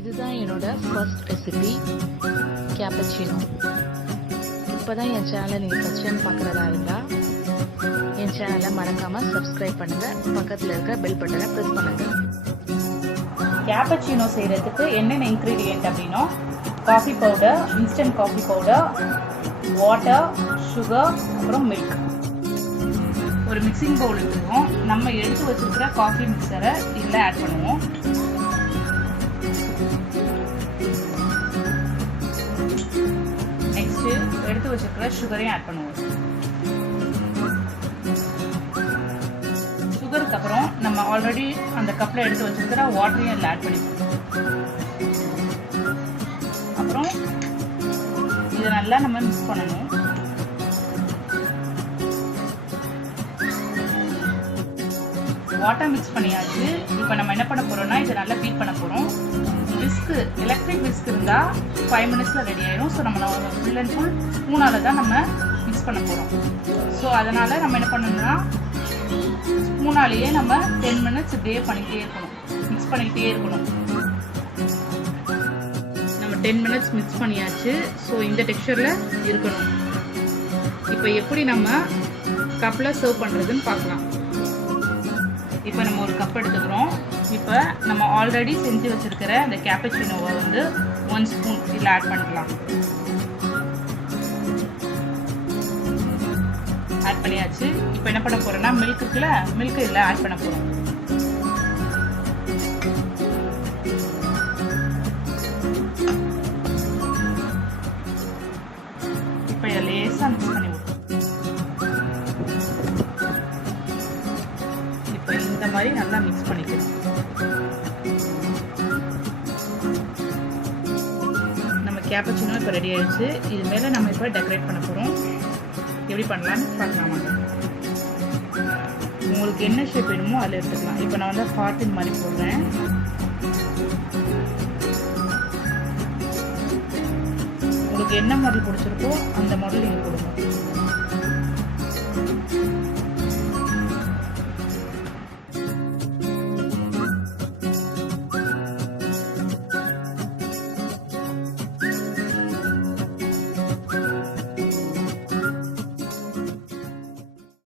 இதுதான் என்னோட first recipe cappuccino. இப்போ தான் என் சேனலை நீங்கள் ஃபர்ஸ்ட் டைம் பார்க்குறதா இருந்தால் என் சேனலை மறக்காமல் சப்ஸ்கிரைப் பண்ணுங்கள், பக்கத்தில் இருக்க பெல் பட்டனை ப்ரெஸ் பண்ணுங்கள். கேப்பச்சினோ செய்கிறதுக்கு என்னென்ன இன்க்ரீடியன்ட் அப்படின்னா coffee powder, instant coffee powder, water, sugar, அப்புறம் மில்க். ஒரு மிக்சிங் பவுல் எடுத்துக்கோம். நம்ம எடுத்து வச்சிருக்கிற காஃபி மிக்சரை இதில் ஆட் பண்ணுவோம். நெக்ஸ்ட் எடுத்து வச்சிருக்கிற சுகரையும் ஆட் பண்ணுவோம். சுகருக்கு அப்புறம் நம்ம ஆல்ரெடி அந்த கப்பில் எடுத்து வச்சிருக்கிற வாட்டரையும் இதில் ஆட் பண்ணிப்போம். அப்புறம் இதை நல்லா நம்ம மிக்ஸ் பண்ணணும். வாட்டர் மிக்ஸ் பண்ணியாச்சு. இப்போ நம்ம என்ன பண்ண போறோம்னா இதை நல்லா பீட் பண்ண போறோம். விஸ்க், எலக்ட்ரிக் விஸ்க் இருந்தால் 5 மினிட்ஸில் ரெடி ஆயிடும். ஸோ நம்ம ஃபுல் அண்ட் ஃபுல் ஸ்பூனால தான் நம்ம மிக்ஸ் பண்ண போகிறோம். ஸோ அதனால் நம்ம என்ன பண்ணணும்னா ஸ்பூனாலேயே நம்ம 10 மினிட்ஸ் இப்படியே பண்ணிக்கிட்டே இருக்கணும், மிக்ஸ் பண்ணிக்கிட்டே இருக்கணும். நம்ம 10 மினிட்ஸ் மிக்ஸ் பண்ணியாச்சு. ஸோ இந்த டெக்ஸ்சரில் இருக்கணும். இப்போ எப்படி நம்ம கப்பில் சர்வ் பண்ணுறதுன்னு பார்க்கலாம். இப்போ நம்ம ஒரு கப் எடுத்துக்கிறோம். இப்போ நம்ம ஆல்ரெடி செஞ்சு வச்சுருக்கிற அந்த கேப்பச்சினோவை வந்து 1 ஸ்பூன் இதில் ஆட் பண்ணிக்கலாம். ஆட் பண்ணியாச்சு. இப்போ என்ன பண்ண போகிறோன்னா மில்க் இதில் ஆட் பண்ண போகிறோம். இப்போ இதை லேசாக மிக்ஸ் பண்ணி விட்டுரும். இப்போ இந்த மாதிரி நல்லா மிக்ஸ் பண்ணிக்கணும். நம்ம கேப்பச்சினோ இப்போ ரெடி ஆயிடுச்சு. இது மேலே நம்ம இப்போ டெக்கரேட் பண்ண போகிறோம். எப்படி பண்ணலான்னு பார்க்கலாமா? உங்களுக்கு என்ன ஷேப் வேணுமோ அதில் எடுத்துக்கலாம். இப்போ நான் வந்து ஹார்ட்டின் மாதிரி போடுறேன். உங்களுக்கு என்ன மாடல் பிடிச்சிருக்கோ அந்த மாடல் நீங்கள் கொடுங்க.